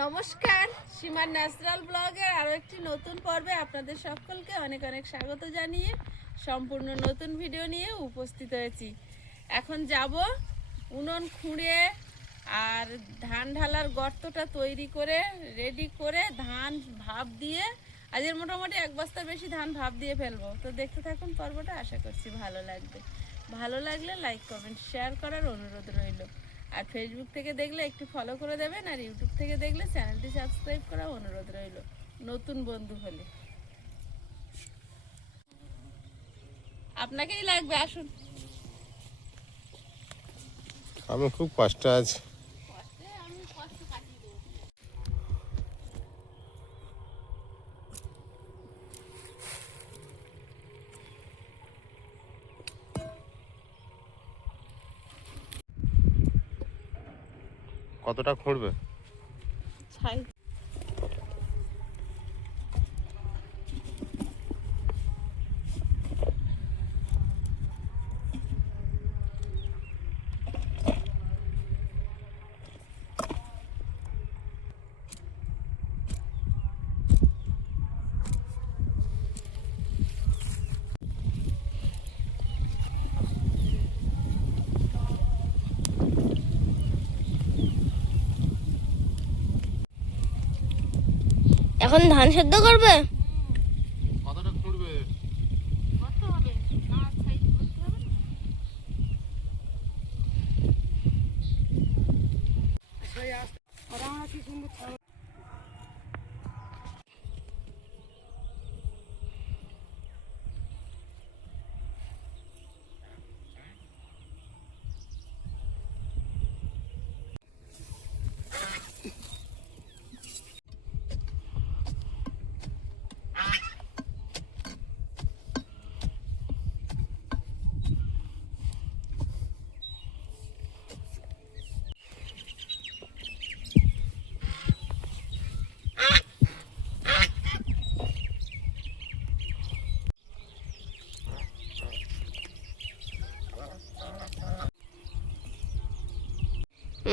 নমস্কার, সীমার ন্যাচারাল ব্লগের আরও একটি নতুন পর্বে আপনাদের সকলকে অনেক অনেক স্বাগত জানিয়ে সম্পূর্ণ নতুন ভিডিও নিয়ে উপস্থিত হয়েছি। এখন যাব উনুন খুঁড়ে আর ধান ঢালার গর্তটা তৈরি করে রেডি করে ধান ভাপ দিয়ে আজের মোটামুটি 1 বস্তার বেশি ধান ভাপ দিয়ে ফেলবো। তো দেখতে থাকুন পর্বটা, আশা করছি ভালো লাগবে। ভালো লাগলে লাইক কমেন্ট শেয়ার করার অনুরোধ রইল। আর ফেসবুক থেকে দেখলে একটু ফলো করে দেবেন, আর ইউটিউব থেকে দেখলে চ্যানেলটি সাবস্ক্রাইব করার অনুরোধ রইল নতুন বন্ধু হলে। আপনাকেই লাগবে, আসুন। আমি খুব কষ্ট আছি। কতটা খুঁড়বে? এখন ধান সেদ্ধ করবে? কতটা খুঁড়বে? কত হবে? না সাইজ করতে হবে না। কি সুন্দর।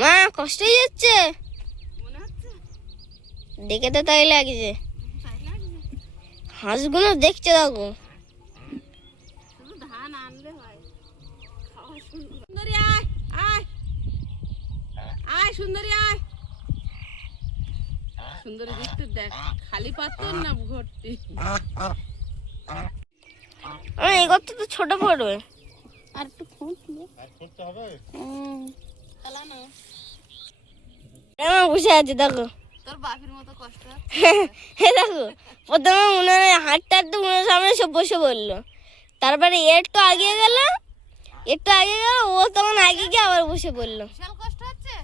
মা কষ্ট হয়ে যাচ্ছে মনে হচ্ছে দেখে, তো তাই লাগছে। হাঁসগুলো দেখছে, দেখো। শুধু ধান আনলে হয়, খাওয়া সুন্দরী আয় আয় আয়, সুন্দরী আয়। সুন্দরী দেখতে দেখ, খালি পাত্র না ভর্তি। এই গর্ত তো ছোট পড়বে, আর একটু খুঁজলে খুঁড়তে হবে। চালা না, বসে আছে, দেখো। তোর বাপের মতো কষ্ট। দেখো, প্রথমে উনানের হাঁটতে হাঁটতে উনার সামনে সব বসে পড়লো। তারপরে একটু আগিয়ে গেল, ও তখন আগে গিয়ে আবার বসে পড়লো। বিশাল কষ্ট হচ্ছে,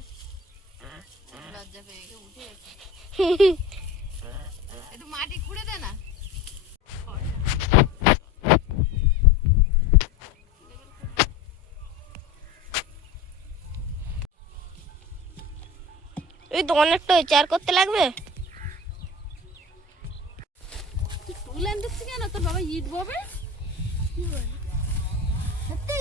লজ্জা পেয়ে গিয়ে উঠে গেছে। একটু মাটি খুঁড়ে দে না। এই তো অনেকটা হয়েছে, আর করতে লাগবে। তুলে দিচ্ছি কেন? তোর বাবা ইট ববে। সত্যি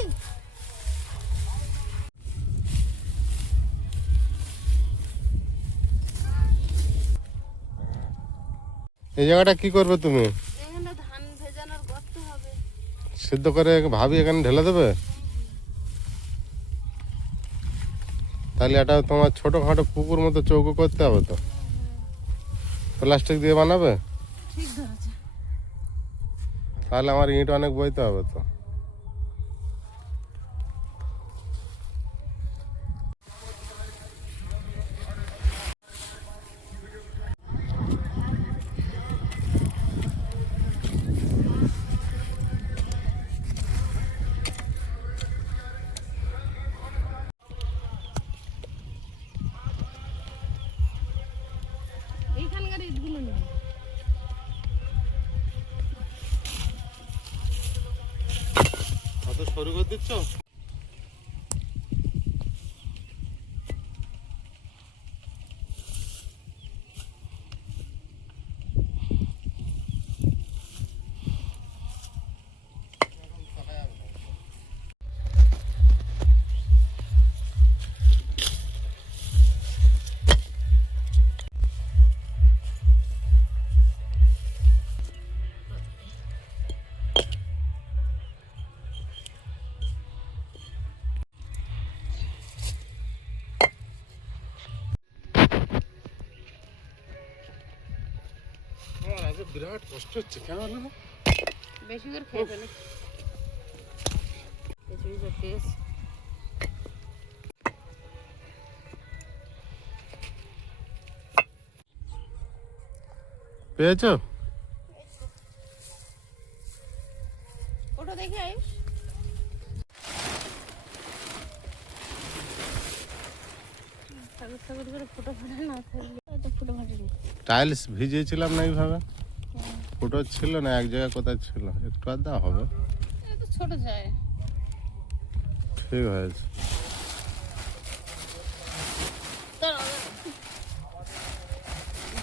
এই জায়গাটা কি করবে তুমি? এখানে ধান ভেজানোর গর্ত হবে। সিদ্ধ করে ভাবি এখানে ঢেলে দেবে? তাহলে এটা তোমার ছোটখাটো পুকুর মতো চৌকো করতে হবে তো। প্লাস্টিক দিয়ে বানাবে? ঠিক ধরেছে। তাহলে আমার ইট অনেক বইতে হবে তো। এইখানকার ইটগুলো নেই। কত সরু করে দিচ্ছ? বিরাট কষ্ট হচ্ছে কেন বলো না? বেশি করে খেয়ে ফেলে খিচুড়ি করতে এসে। পেয়েছো? ওটা দেখে আয়ুষ ঠাকুর ঠাকুর করে ফুটো ফাটা না থাকলে এটা ফুটো ফাটেনি। টাইলস ভিজিয়েছিলাম না এইভাবে, ফুটো ছিল না এক জায়গায়, কোথায় ছিল একটু আর দেওয়া হবে, এটা তো ছোট যায়। ঠিক হয়েছে।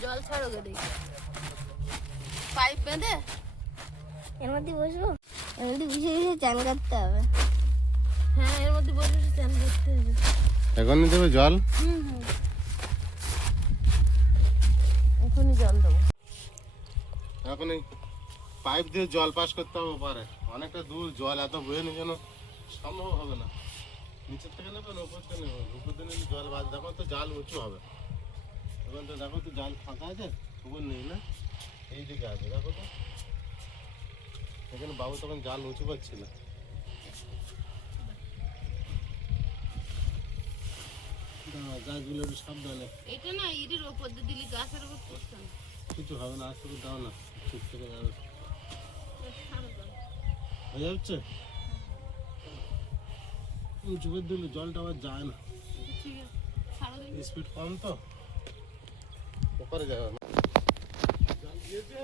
জল ছাড়ো গে দেখি পাইপ বেঁধে এর মধ্যে বসবো, এর মধ্যে বসে বসে চান করতে হবে। হ্যাঁ এর মধ্যে বসে বসে চান করতে হবে। এখনই দেবে জল? এখনই জল দেবো। এখনই পাইপ দিয়ে জল পাস করতে হবে পারে, অনেকটা দূর, জল এত বয়ে নিয়ে যেন সম্ভব হবে না। নিচের থেকে নেবেন উপর থেকে নেবেন, উপর থেকে নিলে জল বাদ, দেখো তো জাল উঁচু হবে। এখন তো দেখো তো জাল ফাঁকা আছে, উপর নেই না, এই দিকে আছে দেখো তো। এখানে বাবু তখন জাল উঁচু করছিল। গাছগুলো একটু সাবধানে, এটা না ইটের ওপর দিয়ে দিলি গাছের উপর পড়ছে না। কিছু হবে না, আস্তে করে দাও না, ঠিক থেকে যাবে, হয়ে যাচ্ছে। উঁচু করে দিলে জলটা আবার যায় না, ঠিক আছে ছাড়ো দেখি। স্পিড কম তো ওপারে যাবে না। জল দিয়েছে?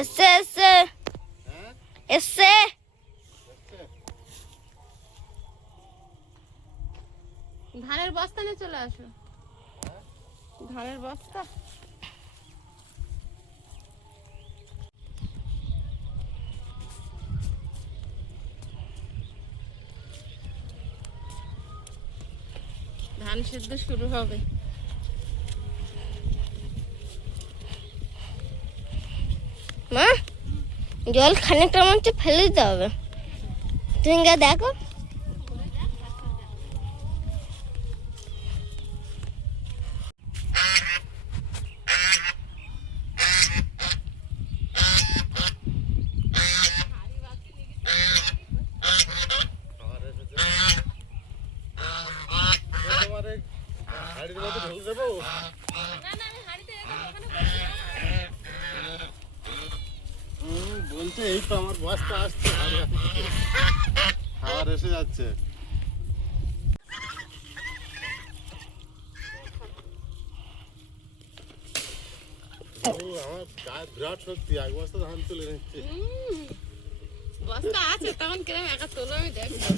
এসে এসে হ্যাঁ এসে আচ্ছা। ধানের বস্তা নিয়ে চলে আসো। ধানের বস্তা ধান সেদ্ধ শুরু হবে। মা, জল খানিকটা আমার হচ্ছে ফেলে দিতে হবে, তুমি গিয়ে দেখো। তোমার এই হাড়ির মধ্যে ঢেলে দেবো? বলছে এই তো আমার বস্তা আসছে, খাবার এসে যাচ্ছে। আমার গায়ে বিরাট শক্তি, এক বস্তা ধান তুলে নিচ্ছে। বস্তা আছে তখন কিরম একা তোলো আমি দেখবো।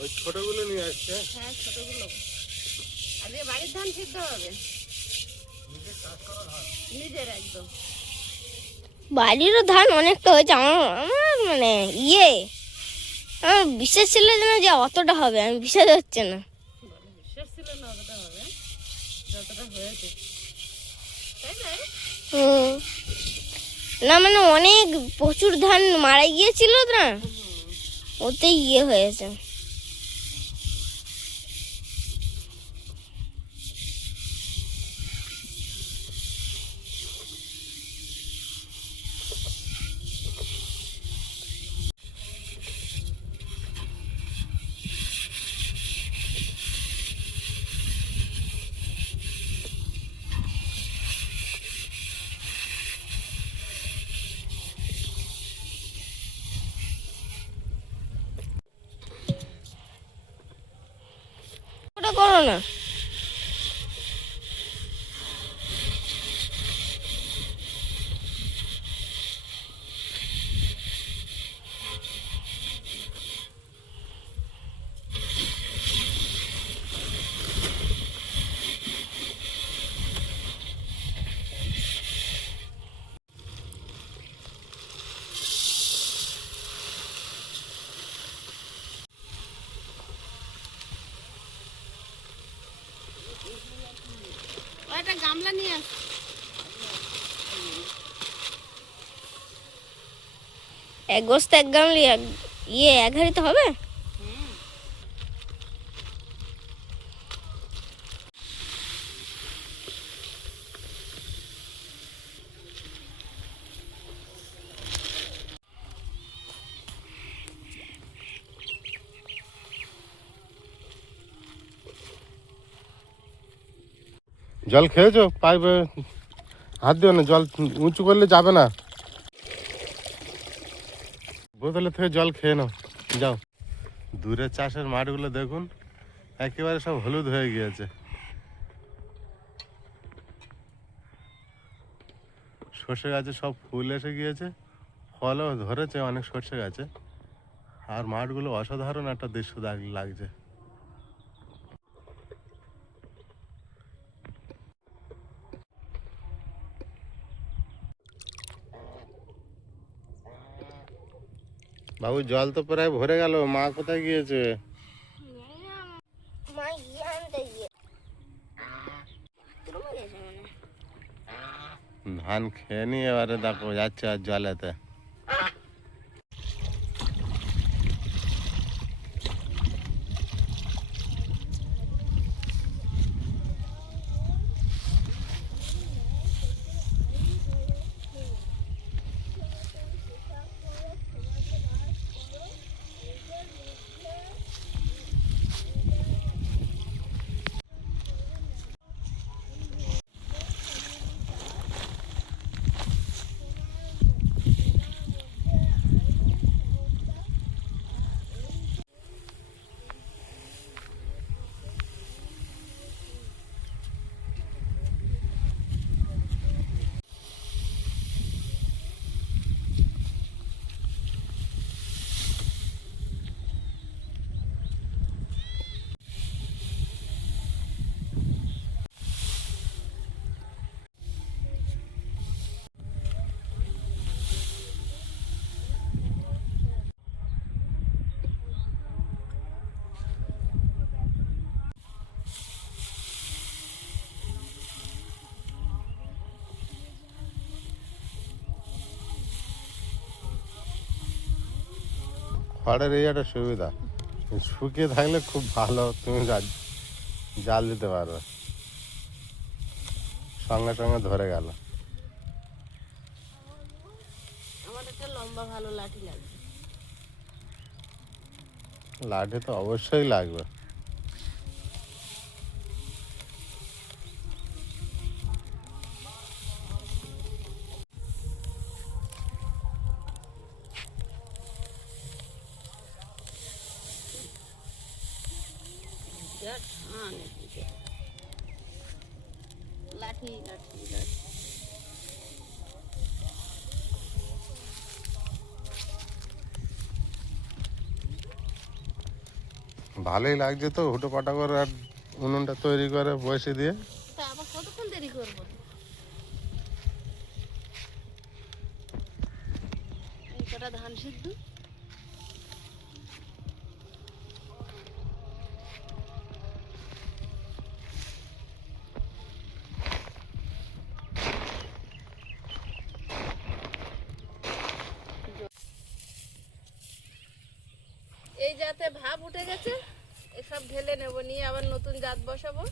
ওই ছোটগুলো নিয়ে আসছে। হ্যাঁ ছোটগুলো আজকে বাড়ির ধান সিদ্ধ হবে, নিজের একদম। বাড়িরও ধান অনেকটা হয়েছে, আমার মানে আমার বিশ্বাস ছিল না যে অতটা হবে, আমি বিশ্বাস হচ্ছে না। বিশ্বাস ছিল না অতটা হবে, যতটা হয়েছে তাই না? হুম। না মানে অনেক প্রচুর ধান মারা গিয়েছিল না, ওতে হয়েছে। ওটা করো না। একটা গামলা নিয়ে আস। এক বস্তা এক গামলি এক হাঁড়িতে হবে। জল খেয়েছো? পাইপে হাত দিও না, জল উঁচু করলে যাবে না। বোতলের থেকে জল খেয়ে নাও, যাও। দূরের চাষের মাঠগুলো দেখুন, একেবারে সব হলুদ হয়ে গিয়েছে। সর্ষে গাছে সব ফুল এসে গিয়েছে, ফলও ধরেছে অনেক সর্ষে গাছে। আর মাঠগুলো অসাধারণ একটা দৃশ্য লাগছে। বাবু জল তো প্রায় ভরে গেল, মা কোথায় গিয়েছে? মা গিয়ে আনতে গিয়ে রুমে গেছে মনে হয়। ধান খেয়ে নিয়ে এবারে দেখো যাচ্ছে আর জলেতে। খড়ের এই একটা সুবিধা, শুকিয়ে থাকলে খুব ভালো, তুমি জাল দিতে পারবে, সঙ্গে সঙ্গে ধরে গেল। আমার একটা লম্বা ভালো লাঠি লাগবে। লাঠি তো অবশ্যই লাগবে। লাঠি লাঠি লাঠি। ভালোই লাগছে তো, হুটো পাটা করে আর উনুনটা তৈরি করে বসে দিয়ে। তা আবার কতক্ষণ দেরি করবো? এই কটা ধান সিদ্ধ। এই জাতে ভাব উঠে গেছে, এসব ঢেলে নেব, নিয়ে আবার নতুন জাত বসাবো।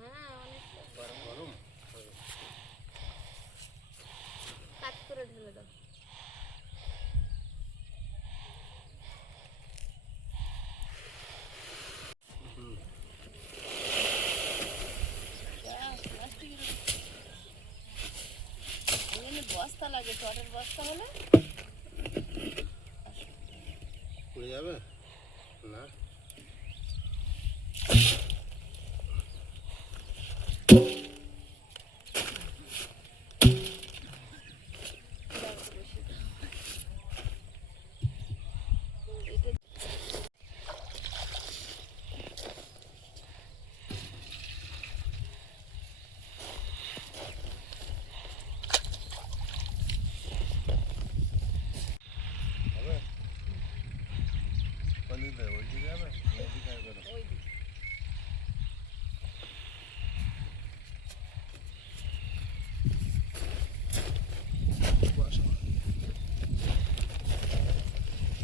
হ্যাঁ, অনেকটা গরম কাজ করে ঢেলে দাও। বস্তা লাগে, চটের বস্তা হলে পুড়ে যাবে না।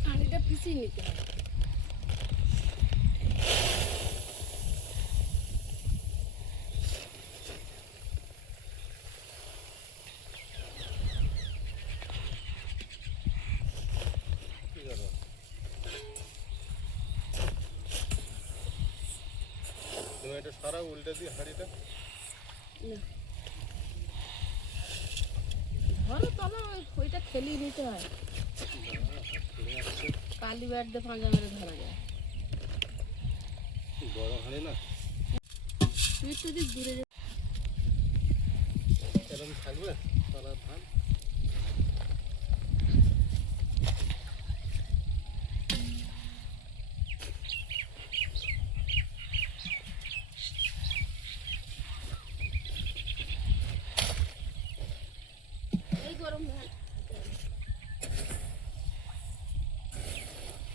পানিটা পিছিয়ে নিতে হবে। এটা সারা উল্টে দিই হাঁড়িটা। ধরো তলা ওইটা খেলিয়ে নিতে হয়, কালি ব্যাট দিয়ে পাঁজা মেরে ধরা যায়। বড় হাঁড়ি না, তুই যদি দূরে এরকম থাকবে তলার ধান। এই গরম ধান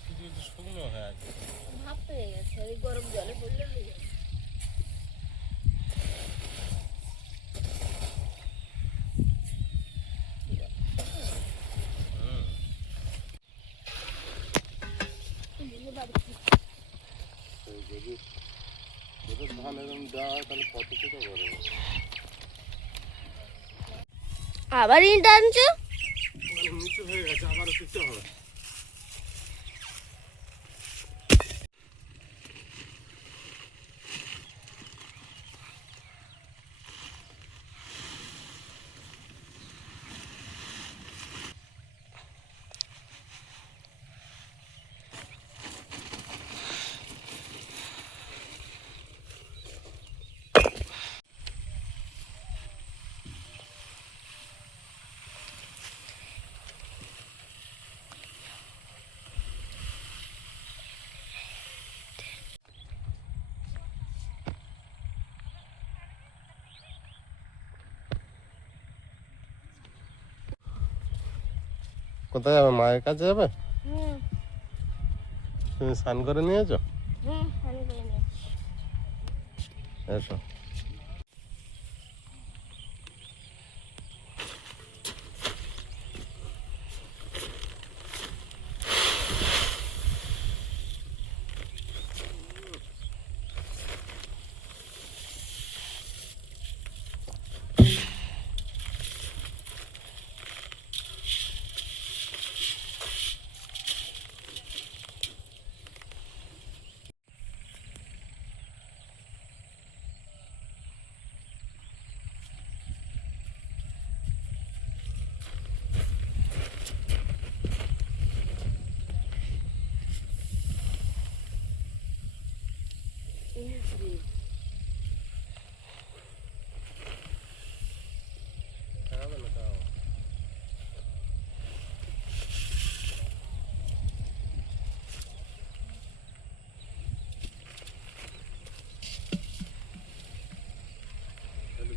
কিছু কিছু শুকনো হয়ে আছে। ভাব পেয়ে গেছে, এই গরম জলে পড়লে হয়ে যাবে। এই যদি ওদের ধান এরকম দেওয়া হয় তাহলে কত থেকে বড় হবে? আবার ইট আনছো? মানে নিচু হয়ে গেছে, আবার দিতে হবে। কোথায় যাবে? মায়ের কাছে যাবে? হুম তুমি স্নান করে নিয়েছো? হুম আমি করে নিয়েছি। এসো।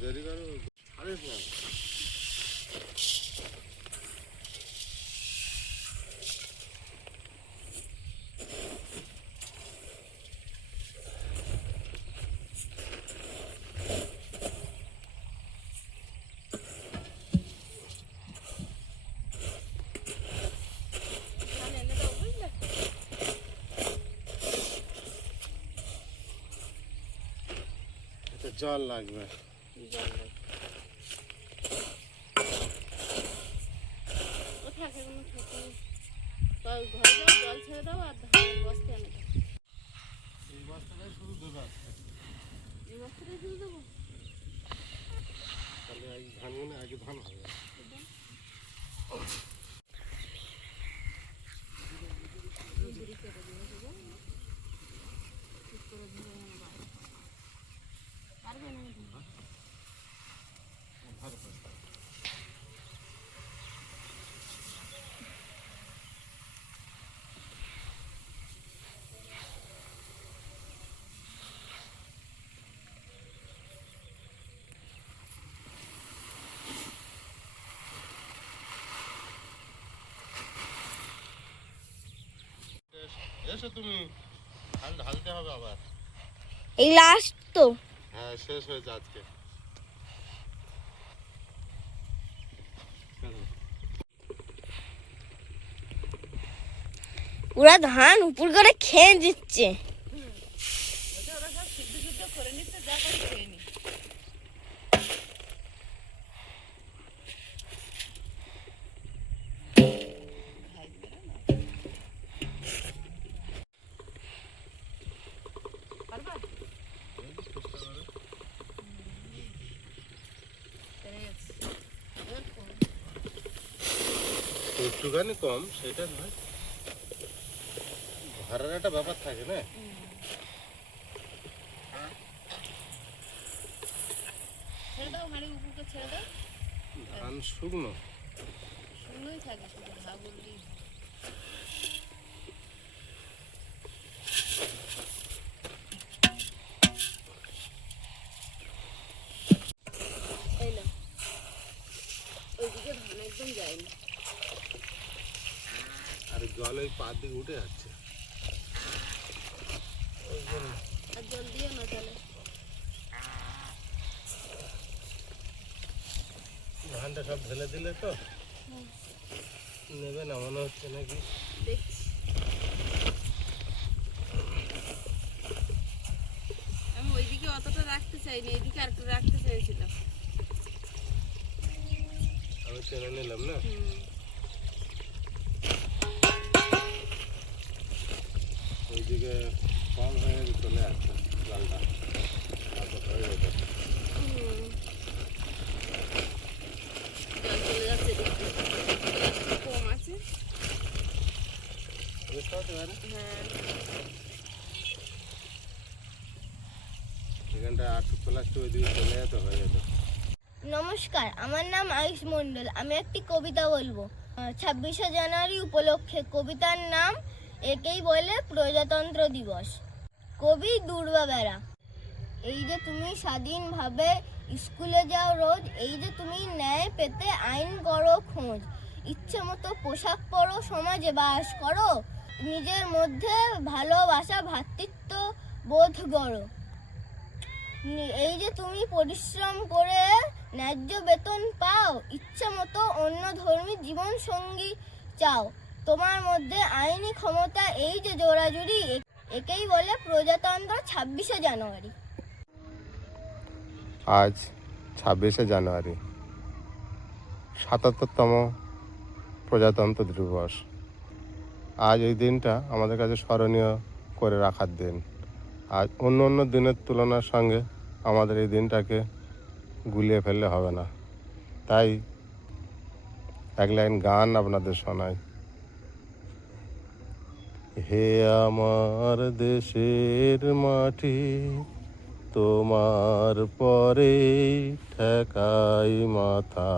দেরি করো, ছাড়িস না। ধান এনে দাও, বুঝলে? এতে জল লাগবে। জল দাও। ও থাকে কোনো থাকে না। তো ঘরে যাও, জল ছেড়ে দাও আর ধানের বস্তা এনে দাও। এই বস্তাটাই শুধু দেবে আজকে। এই বস্তাটাই শুধু দেবো? তাহলে আগে ধান গুনে আগে ধান হবে। পারবে না? ভালো বস্তা। এসো তুমি, ধান ঢালতে হবে আবার। এই লাস্ট তো। হ্যাঁ শেষ হয়েছে আজকে। পুরা ধান উপর করে খেয়ে দিচ্ছে। ওটা ওরা সব সিদ্ধ সিদ্ধ করে নিচ্ছে, যা করে খেয়ে নি। পারবা? একটুখানি কম সেটা নয়, ঘরের একটা ব্যাপার থাকে না। ছেড়ে দাও, হাঁড়ি উপরকে ছেড়ে দাও, ধান শুকনো। শুকনোই থাকে, শুধু ঘা বললেই ওইদিকে ধান একদম যায়নি। আর জল ওই পা দিকে উঠে যাচ্ছে। আর জল দিও না তাহলে। ধানটা সব ঢেলে দিলে তো নেবে না মনে হচ্ছে নাকি। দেখছি, আমি ওইদিকে অতটা রাখতে চাইনি, এইদিকে আর একটু রাখতে চাইছিলাম। আমি টেনে নিলাম না। ওইদিকে কম হয়ে চলে আসছে জলটা, হয়ে যেত। জল চলে যাচ্ছে, কম আছে। বুঝতে পারতে পারে হ্যাঁ, এখানটা আটটু চলে আসছে, ওইদিকে চলে যেত, হয়ে যেত। নমস্কার, আমার নাম আয়ুষ মণ্ডল। আমি একটি কবিতা বলবো। 26শে জানুয়ারি উপলক্ষে কবিতার নাম একেই বলে প্রজাতন্ত্র দিবস। কবি দুর্বা বেরা। এই যে তুমি স্বাধীনভাবে স্কুলে যাও রোজ, এই যে তুমি ন্যায় পেতে আইন করো খোঁজ, ইচ্ছে মতো পোশাক পরো, সমাজে বাস করো, নিজের মধ্যে ভালোবাসা ভ্রাতৃত্ব বোধ গড়ো। এই যে তুমি পরিশ্রম করে ন্যায্য বেতন পাও, ইচ্ছে মতো অন্য ধর্মী জীবন সঙ্গী চাও, তোমার মধ্যে আইনি ক্ষমতা এই যে জোড়াজুড়ি, একেই বলে প্রজাতন্ত্র 26শে জানুয়ারি। আজ 26শে জানুয়ারি 77তম প্রজাতন্ত্র দিবস। আজ এই দিনটা আমাদের কাছে স্মরণীয় করে রাখার দিন। আজ অন্য অন্য দিনের তুলনার সঙ্গে আমাদের এই দিনটাকে গুলিয়ে ফেললে হবে না। তাই এক লাইন গান আপনাদের শোনাই। হে আমার দেশের মাটি, তোমার পরে ঠেকাই মাথা,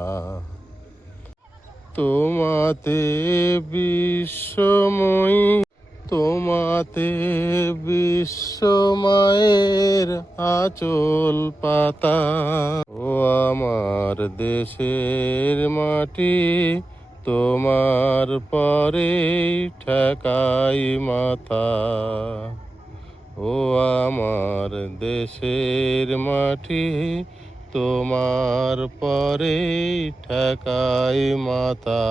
তোমাতে বিশ্বময়ী, তোমাতে বিশ্বমায়ের আঁচল পাতা। ও আমার দেশের মাটি, তোমার পরে ঠেকাই মাথা। ও আমার দেশের মাটি, তোমার পরে ঠেকাই মাথা।